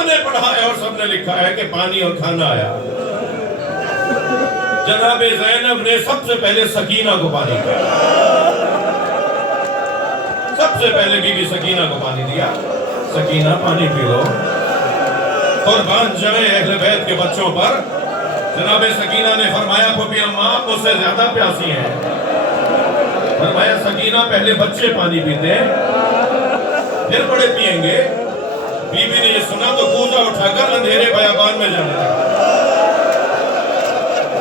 سب نے پڑھا ہے اور سب نے لکھا ہے کہ پانی اور کھانا آیا. جناب زینب نے سب سے پہلے سکینہ کو پانی دیا. سب سے پہلے بی بی سکینہ کو پانی دیا. سکینہ پانی پی لو. قربان جائے اہل بیت کے بچوں پر. جناب سکینہ نے فرمایا پھوپھی اماں آپ مجھ سے زیادہ پیاسی ہیں. فرمایا سکینہ پہلے بچے پانی پیتے ہیں پھر بڑے پئیں گے. بی بی نے یہ سنا تو کوزہ اٹھا کر اندھیرے بیابان میں جانے لگا.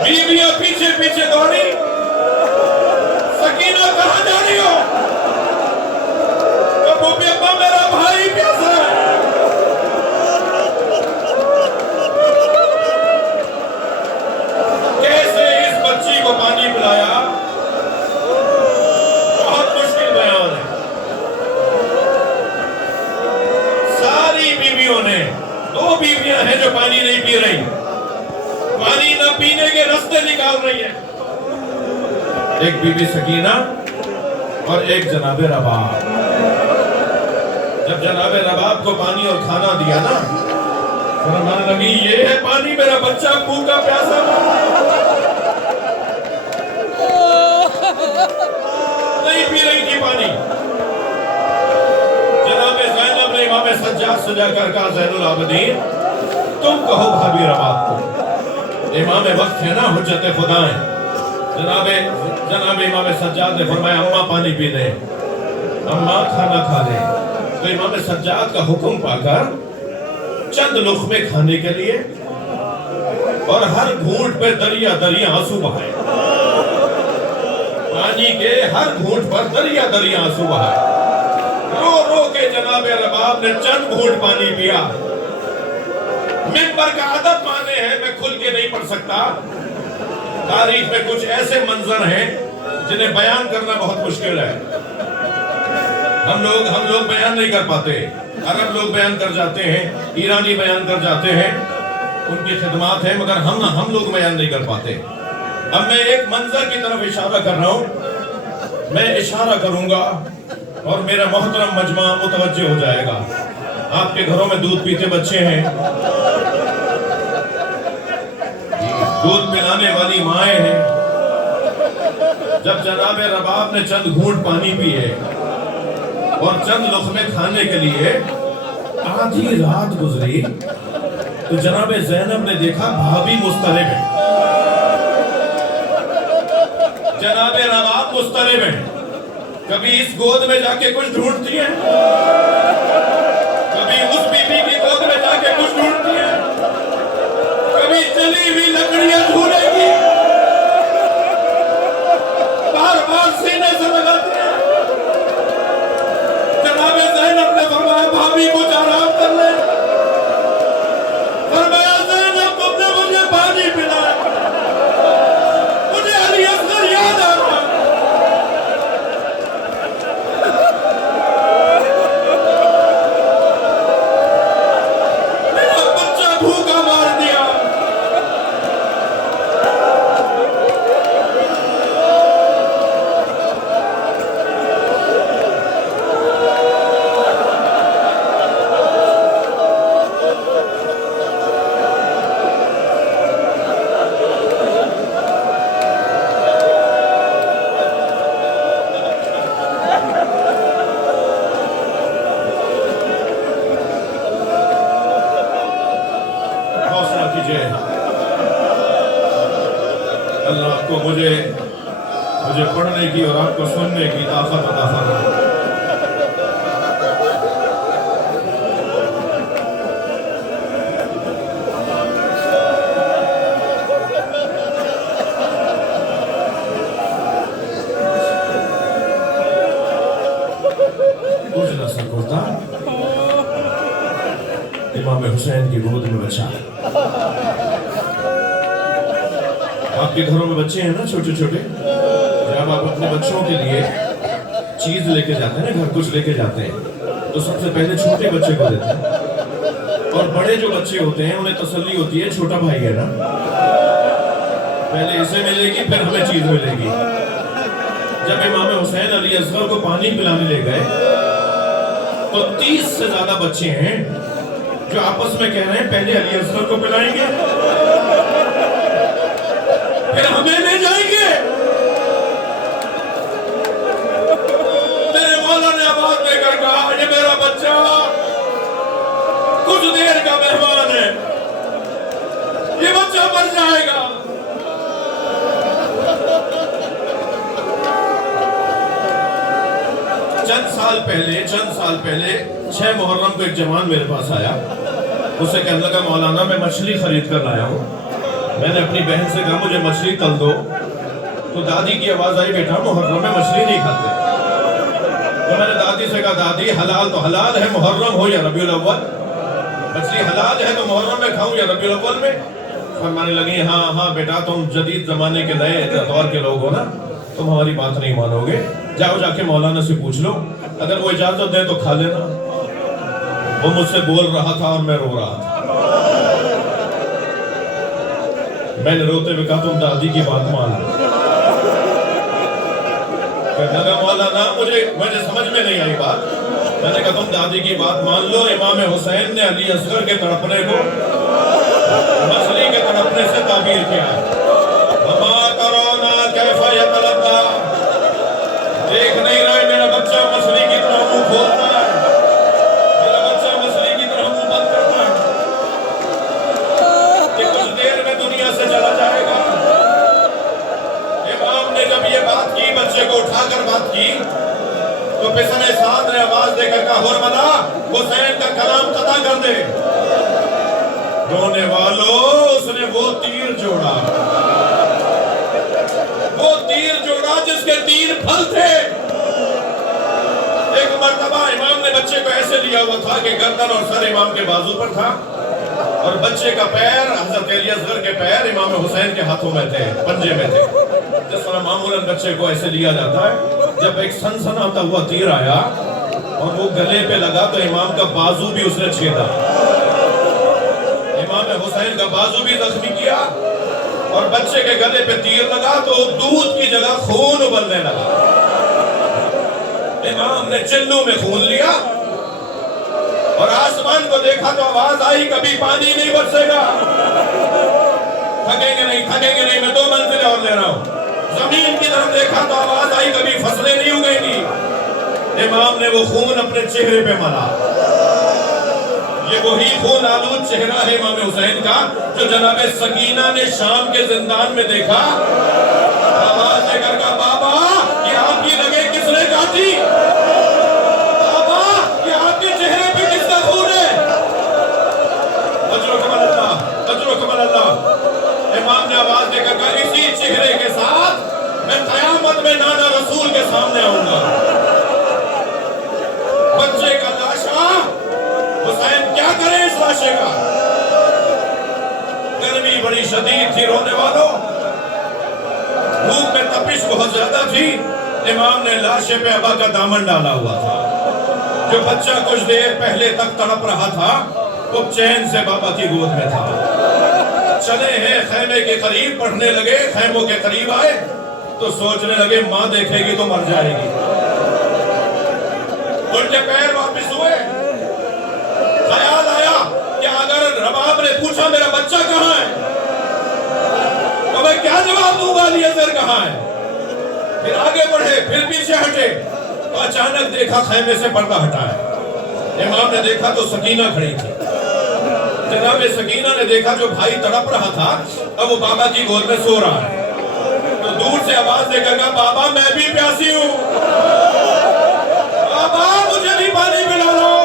بیویاں پیچھے پیچھے دوڑی. سکینہ کہاں جا رہی ہو؟ تو پھوپھی اماں میرا بھائی پیاسا ہے. کیسے اس بچی کو پانی پلایا بہت مشکل بیان ہے. ساری بیویوں نے, 2 بیویاں ہیں جو پانی نہیں پی رہی, پانی نہ پینے کے راستے نکال رہی ہیں. ایک بی بی سکینہ اور ایک جناب رباب. جب جناب رباب کو پانی اور کھانا دیا نا, فرمانے لگی یہ ہے پانی, میرا بچہ بھوکا پیاسا نہیں پی رہی تھی پانی. جناب زینب نے امام سجاد سجا کر کہا زین العابدین تم کہو بھابی رباب کو, امام وقت ہے نا, حجت خدا ہے. جناب امام سجاد نے فرمایا اماں پانی پی دیں, اماں کھانا کھا لیں. تو امام سجاد کا حکم پا کر چند لقمے کھانے کے لیے اور ہر گھونٹ پہ دریا دریا آنسو بہائے. پانی کے ہر گھونٹ پر دریا دریا آنسو بہائے. رو رو کے جناب رباب نے چند گھونٹ پانی پیا. منبر کا ادب مانے ہیں, میں کھل کے نہیں پڑھ سکتا. تاریخ میں کچھ ایسے منظر ہیں جنہیں بیان کرنا بہت مشکل ہے. ہم لوگ بیان نہیں کر پاتے. عرب لوگ بیان کر جاتے ہیں, ایرانی بیان کر جاتے ہیں, ان کی خدمات ہیں, مگر ہم لوگ بیان نہیں کر پاتے. اب میں ایک منظر کی طرف اشارہ کر رہا ہوں. میں اشارہ کروں گا اور میرا محترم مجمع متوجہ ہو جائے گا. آپ کے گھروں میں دودھ پیتے بچے ہیں, دودھ پلانے والی مائیں ہیں. جب جناب رباب نے چند گھونٹ پانی پیے اور چند لقمے کھانے کے لیے آدھی رات گزری تو جناب زینب نے دیکھا بھابی مضطرب ہے. جناب رباب مضطرب ہے. کبھی اس گود میں جا کے کچھ ڈھونڈتی ہیں, کبھی اس بیوی کی گود میں جا کے کچھ ڈھونڈتی ہیں, کبھی جلی ہوئی لکڑیاں ڈھونڈے گی, بار بار سینے سے لگاتی ہیں. جناب زینب نے فرمایا بھابی کچھ آرام کر لے. فرمایا زینب تم نے مجھے پانی پلایا, مجھے علی اصغر یاد آ رہا. میرا بچہ بھوکا مار دیا. اللہ آپ کو مجھے پڑھنے کی اور آپ کو سننے کی طاقت عطا فرمائے. اجلا سا کرتا امام حسین کی گود میں بچہ. آپ کے گھروں میں بچے ہیں نا چھوٹے چھوٹے, جب آپ اپنے بچوں کے لیے چیز لے کے جاتے ہیں نا, گھر کچھ لے کے جاتے ہیں تو سب سے پہلے چھوٹے بچے کو دیتے ہیں, اور بڑے جو بچے ہوتے ہیں انہیں تسلی ہوتی ہے چھوٹا بھائی ہے نا, پہلے اسے ملے گی پھر ہمیں چیز ملے گی. جب امام حسین علی اصغر کو پانی پلانے لے گئے تو 30 سے زیادہ بچے ہیں, جو آپس میں کہہ رہے ہیں پہلے علی اصغر کو پلائیں گے پھر ہمیں لے جائیں گے. میرے مولا نے آواز دے کر کہا یہ میرا بچہ کچھ دیر کا مہمان ہے, یہ بچہ مر جائے گا. چند سال پہلے 6 محرم کو ایک جوان میرے پاس آیا. اسے کہنے لگا مولانا میں مچھلی خرید کر لایا ہوں. میں نے اپنی بہن سے کہا مجھے مچھلی تل دو. تو دادی کی آواز آئی بیٹا محرم میں مچھلی نہیں کھاتے. تو میں نے دادی سے کہا دادی حلال تو حلال ہے محرم ہو یا ربیع الاول, مچھلی حلال ہے تو محرم میں کھاؤں یا ربیع الاول میں. فرمانے لگی ہاں بیٹا تم جدید زمانے کے نئے دور کے لوگ ہو نا, تم ہماری بات نہیں مانو گے. جاؤ جا کے مولانا سے پوچھ لو, اگر وہ اجازت دے تو کھا لینا. وہ مجھ سے بول رہا تھا اور میں رو رہا تھا. میں نے روتے ہوئے کہا تم دادی کی بات مان لو. کہنے لگا مولانا مجھے سمجھ میں نہیں آئی بات. میں نے کہا تم دادی کی بات مان لو. امام حسین نے علی اصغر کے تڑپنے کو مچھلی کے تڑپنے سے تعبیر کیا ہے. وما ترونا کیف یتلقا, دیکھ نہیں رہے میرا بچہ مچھلی کی طرح منہ کھولتا ہے, میرا بچہ مچھلی کی طرح منہ بند کرتا ہے کہ کچھ دیر میں دنیا سے چلا جائے گا. امام نے جب یہ بات کی, بچے کو اٹھا کر بات کی, تو پسن سعد نے آواز دے کر کہا حرملا حسین کا کلام قطع کر دے. رونے والوں اس نے وہ تیر جوڑا جس کے 3 پھل تھے. ایک مرتبہ امام نے بچے کو ایسے لیا ہوا تھا کہ گردن اور سر امام کے بازو پر تھا, اور بچے کا پیر حضرت علی اصغر کے پیر امام حسین کے ہاتھوں میں تھے, پنجے میں تھے. جس طرح معمولاً بچے کو ایسے لیا جاتا ہے. جب ایک سنسناتا ہوا تیر آیا اور وہ گلے پہ لگا تو امام کا بازو بھی اس نے چھیدا. امام حسین کا بازو بھی زخمی کیا, اور بچے کے گلے پہ تیر لگا تو دودھ کی جگہ خون ابلنے لگا. امام نے چلو میں خون لیا اور آسمان کو دیکھا تو آواز آئی کبھی پانی نہیں برسے گا. تھکیں گے نہیں, میں 2 منزلیں اور لے رہا ہوں. زمین کی طرف دیکھا تو آواز آئی کبھی فصلیں نہیں اگیں گی. امام نے وہ خون اپنے چہرے پہ ملا. یہ وہی خون آلود چہرہ ہے امام حسین کا جو جناب سکینہ نے شام کے زندان میں دیکھا. آواز دے کر کہا بابا یہ آپ کی لگے کس نے کاٹی, بابا یہ آپ کے چہرے پہ کس کا خون ہے. اجر و کمال اللہ. امام نے آواز دے کر کہا اسی چہرے کے ساتھ میں قیامت میں نانا رسول کے سامنے آؤں گا. بچے کا لاشا حسین کیا کرے اس لاشے کا. گرمی بڑی شدید تھی رونے والوں, دھوپ میں تپش بہت زیادہ تھی. امام نے لاشے پہ ابا کا دامن ڈالا ہوا تھا. جو بچہ کچھ دیر پہلے تک تڑپ رہا تھا وہ چین سے بابا کی گود میں تھا. چلے ہیں خیمے کے قریب, پڑھنے لگے, خیموں کے قریب آئے تو سوچنے لگے ماں دیکھے گی تو مر جائے گی. ان کے پیر واپس ہوئے. خیال آیا کہ اگر رباب نے پوچھا میرا بچہ کہاں ہے تو میں کیا جواب دوں گا, علی اصغر کہاں ہے. پھر آگے بڑھے, پھر پیچھے ہٹے تو اچانک دیکھا خیمے سے پردہ ہٹا ہے. امام نے دیکھا تو سکینہ کھڑی تھی. جناب سکینہ نے دیکھا جو بھائی تڑپ رہا تھا اب وہ بابا کی گود میں سو رہا ہے. تو دور سے آواز دے کر کہا بابا میں بھی پیاسی ہوں, بابا مجھے بھی پانی پلا لو.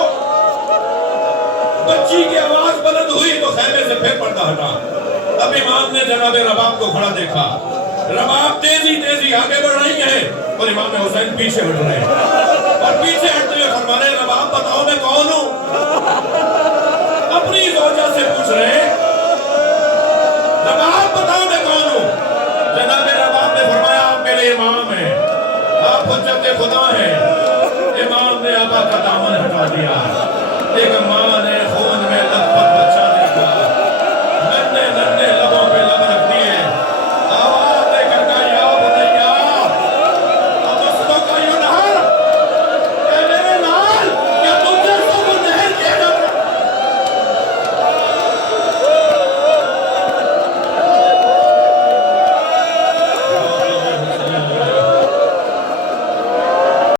بچی کی آواز بلند ہوئی تو خیمے سے پھر پردہ ہٹا. اب امام نے جناب رباب کو کھڑا دیکھا. رباب تیزی آگے بڑھ رہی ہیں اور امام حسین پیچھے ہٹ رہے ہیں. اور پیچھے ہٹتے ہوئے فرما رہے رباب بتاؤ میں کون ہوں. اپنی زوجہ سے پوچھ رہے ہیں رباب بتاؤ میں کون ہوں. جناب رباب نے فرمایا آپ میرے امام ہیں, آپ حجت خدا ہیں. امام نے آبا کا دامن ہٹا دیا. ایک ماں